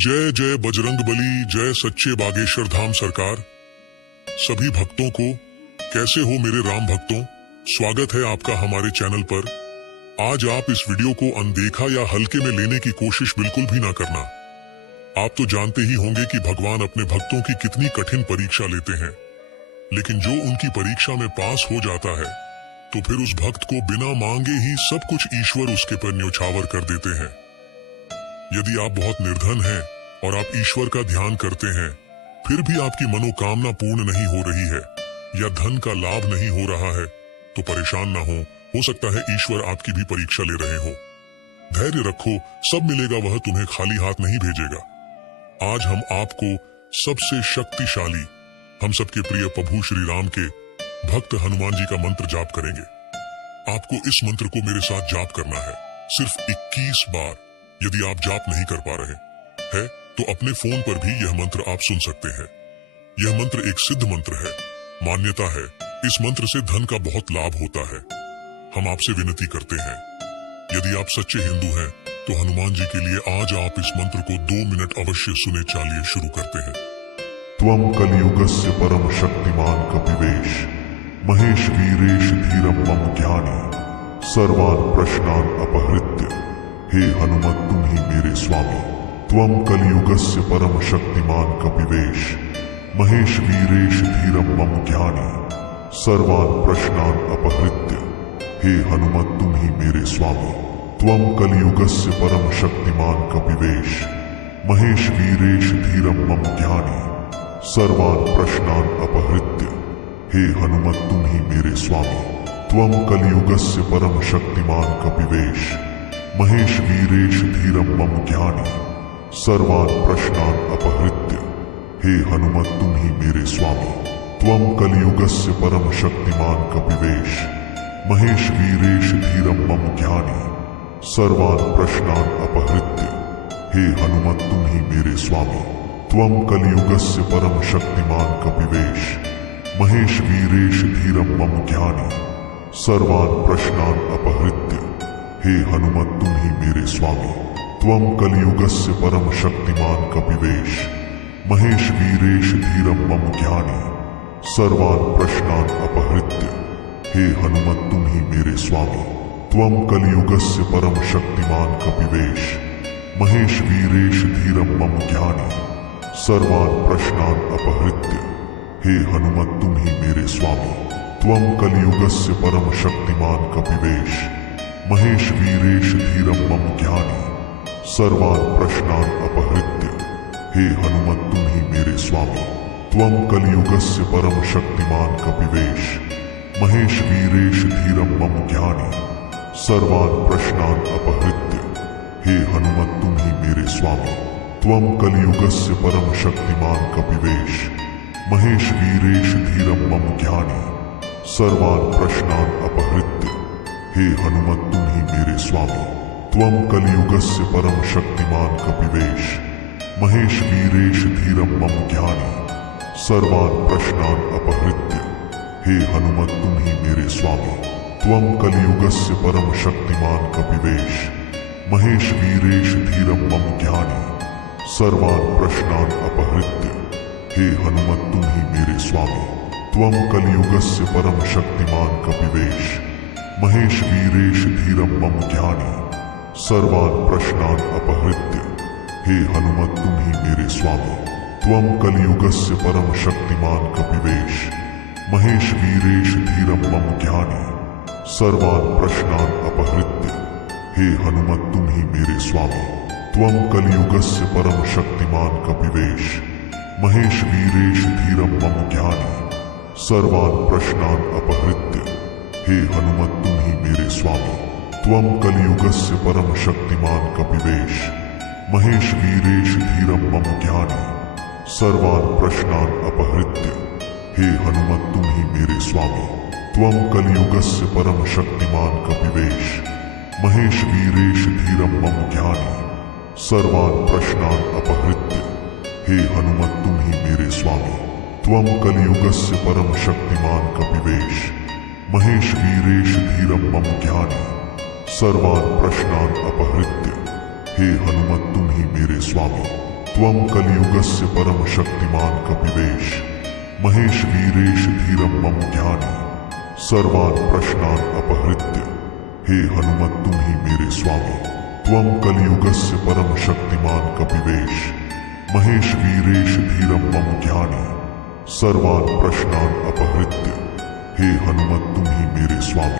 जय जय बजरंगबली, जय सच्चे बागेश्वर धाम सरकार। सभी भक्तों को कैसे हो मेरे राम भक्तों, स्वागत है आपका हमारे चैनल पर। आज आप इस वीडियो को अनदेखा या हल्के में लेने की कोशिश बिल्कुल भी ना करना। आप तो जानते ही होंगे कि भगवान अपने भक्तों की कितनी कठिन परीक्षा लेते हैं, लेकिन जो उनकी परीक्षा में पास हो जाता है तो फिर उस भक्त को बिना मांगे ही सब कुछ ईश्वर उसके पर न्योछावर कर देते हैं। यदि आप बहुत निर्धन हैं और आप ईश्वर का ध्यान करते हैं, फिर भी आपकी मनोकामना पूर्ण नहीं हो रही है या धन का लाभ नहीं हो रहा है, तो परेशान ना हो सकता है ईश्वर आपकी भी परीक्षा ले रहे हो। धैर्य रखो, सब मिलेगा, वह तुम्हें खाली हाथ नहीं भेजेगा। आज हम आपको सबसे शक्तिशाली, हम सबके प्रिय प्रभु श्री राम के भक्त हनुमान जी का मंत्र जाप करेंगे। आपको इस मंत्र को मेरे साथ जाप करना है, सिर्फ 21 बार। यदि आप जाप नहीं कर पा रहे हैं तो अपने फोन पर भी यह मंत्र आप सुन सकते हैं। यह मंत्र एक सिद्ध मंत्र है, मान्यता है इस मंत्र से धन का बहुत लाभ होता है। हम आपसे विनती करते हैं, यदि आप सच्चे हिंदू हैं तो हनुमान जी के लिए आज आप इस मंत्र को 2 मिनट अवश्य सुने। चलिए शुरू करते हैं। त्वं कलियुगस्य परम शक्तिमान कपिवेश, महेश वीरेश धीरम मम ज्ञानी, सर्वान् प्रश्नान् अपहृत्य, हे हनुमत तुम ही मेरे स्वामी। त्वं कलियुगस्य परम शक्तिमान कपिवेश, महेश वीरेश धीरम मम ज्ञानी, सर्वान् प्रश्नान् अपहृत्य, हे हनुमत तुम ही मेरे स्वामी। त्वं कलियुगस्य परम शक्तिमान कपिवेश, महेश वीरेश धीरम मम ज्ञानी, सर्वान् प्रश्नान् अपहृत्य, हे हनुमत तुम ही मेरे स्वामी। त्वं कलियुगस्य परम शक्तिमान कपिवेश, महेश वीरेश धीरम मम ज्ञानी, सर्वान् प्रश्नान् अपहृत्य, हे हनुमत तुम ही मेरे स्वामी। त्वं कलियुगस्य परम शक्तिमान कपिवेश, महेश वीरेश धीरम मम ज्ञानी, सर्वान् प्रश्नान् अपहृत्य, हे हनुमत तुम ही मेरे स्वामी। त्वं कलियुगस्य परम शक्तिमान कपिवेश, महेश वीरेश धीरम मम ज्ञानी, सर्वान् प्रश्नान् अपहृत्य, हे हनुमत तुम ही मेरे स्वामी। त्वं कलियुगस्य परम शक्तिमान कपिवेश, महेश वीरेश धीरम मम ज्ञानी, सर्वान् प्रश्नान् अपहृत्य, हे हनुमत तुम ही मेरे स्वामी। त्वं कलियुगस्य परम शक्तिमान कपिवेश, महेश वीरेश धीरम मम ज्ञानी, सर्वान् प्रश्नान् अपहृत्य, हे हनुमत तुम ही मेरे स्वामी। त्वं कलियुगस्य परम शक्तिमान कपिवेश, महेश वीरेश धीरम मम ज्ञानी, सर्वान् प्रश्नान् अपहृत्य, हे हनुमत तुम ही मेरे स्वामी। त्वं कलियुगस्य परम शक्तिमान कपिवेश, महेश वीरेश धीरम मम ज्ञानी, सर्वान् प्रश्नान् अपहृत्य, हे हनुमत तुम ही मेरे स्वामी। त्वं कलियुगस्य परम शक्तिमान कपिवेश, महेश वीरेश धीरम मम ज्ञानी, सर्वान् प्रश्नान् अपहृत्य, हे हनुमत तुम ही मेरे स्वामी। त्वं कलियुगस्य परम शक्तिमान कपिवेश, महेश वीरेश धीरम मम ज्ञानी, सर्वान् प्रश्नान् अपहृत्य, हे हनुमत तुम ही मेरे स्वामी। त्वं कलियुगस्य परम शक्तिमान कपिवेश, महेश वीरेश धीरम मम ज्ञानी, सर्वान् प्रश्नान् अपहृत्य, हे हनुमत तुम ही मेरे स्वामी। त्वं कलियुगस्य परम शक्तिमान कपिवेश, महेश वीरेश धीरम मम ज्ञानी, सर्वान् प्रश्नान् अपहृत्य, हे हनुमत तुम ही मेरे स्वामी। त्वं कलियुगस्य परम शक्तिमान कपिवेश, महेश वीरेश धीरम मम ज्ञानी, सर्वान् प्रश्नान् अपहृत्य, हे हनुमत तुम ही मेरे स्वामी। त्वं कलियुगस्य परम शक्तिमान कपिवेश, महेश वीरेश धीरम मम ज्ञानी, सर्वान् प्रश्नान् अपहृत्य, हे हनुमत तुम ही मेरे स्वामी। त्वं कलियुगस्य परम शक्तिमान कपिवेश, महेश वीरेश धीरम मम ज्ञानी, सर्वान् प्रश्नान् अपहृत्य, हे हनुमत तुम ही मेरे स्वामी। त्वं कलियुगस्य परम शक्तिमान कपिवेश, महेश वीरेश धीरम मम ज्ञानी, सर्वान् प्रश्नान् अपहृत्य, हे हनुमत तुम ही मेरे स्वामी। त्वं कलियुगस्य परम शक्तिमान कपिवेश, महेश वीरेश धीरम मम ज्ञानी, सर्वान् प्रश्नान् अपहृत्य, हे हनुमत तुम ही मेरे स्वामी। त्वं कलियुगस्य परम शक्तिमान कपिवेश महेश वीरेश धीरम मम ज्ञानी सर्वान् प्रश्नान् अपहृत्य हे हनुमत तुम ही मेरे स्वामी। त्वं कलियुगस्य परम शक्तिमान कपिवेश महेश वीरेश धीरम मम ज्ञानी सर्वान् प्रश्नान् अपहृत्य हे हनुमत तुम ही मेरे स्वामी।